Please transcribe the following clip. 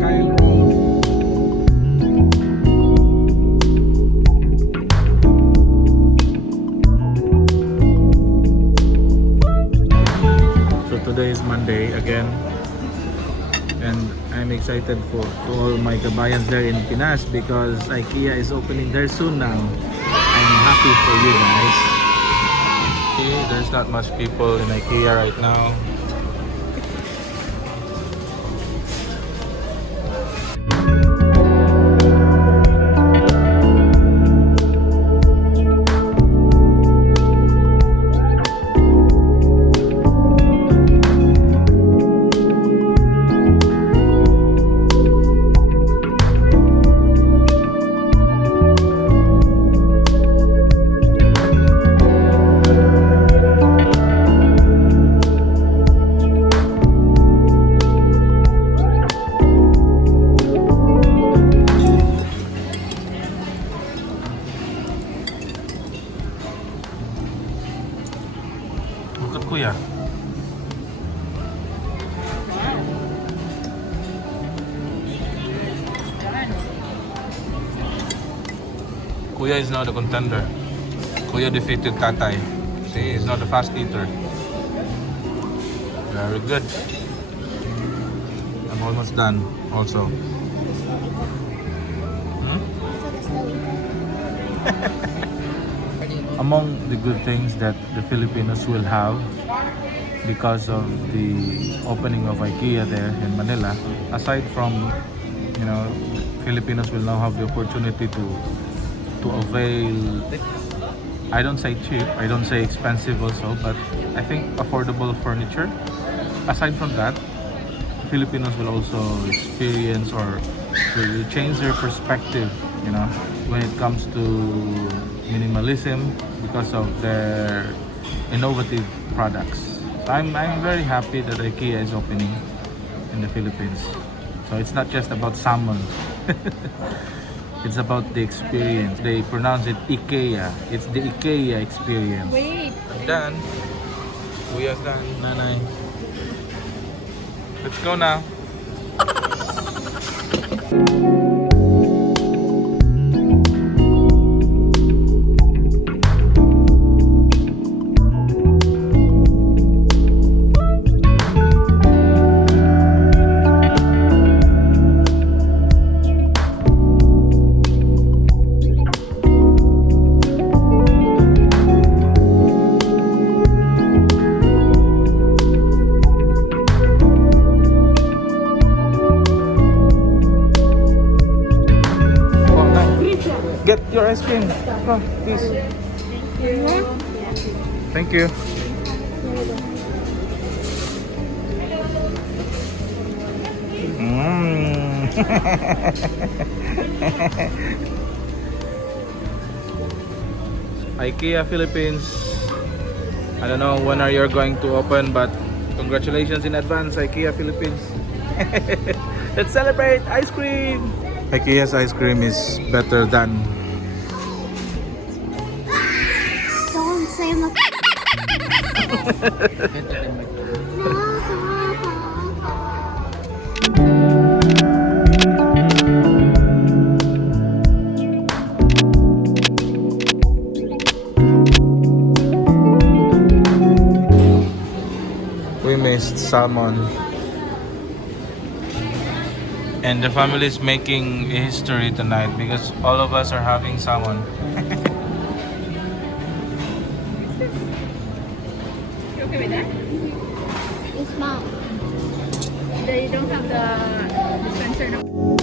Kyle Road. So today is Monday again, and I'm excited to all my kabayans there in Pinas because Ikea is opening there soon now. I'm happy for you guys. Okay, there's not much people in Ikea right now. Kuya. Kuya is now the contender. Kuya defeated Tatay. See, he's not a fast eater. Very good. I'm almost done also. Among the good things that the Filipinos will have because of the opening of Ikea there in Manila, aside from, you know, Filipinos will now have the opportunity to avail, I don't say cheap, I don't say expensive also, but I think affordable furniture. Aside from that, Filipinos will also experience or will change their perspective, you know, when it comes to minimalism because of their innovative products. So I'm very happy that IKEA is opening in the Philippines. So it's not just about salmon. It's about the experience. They pronounce it IKEA. It's the IKEA experience. Wait. I'm done. Kuya's done. Nanay. Let's go now. Get your ice cream. Oh, please. Thank you. IKEA Philippines. I don't know when are you going to open, but congratulations in advance, IKEA Philippines. Let's celebrate ice cream. IKEA's ice cream is better than. Don't say no. We missed salmon. And the family is making a history tonight because all of us are having salmon. You okay with that? It's small. They don't have the dispenser now.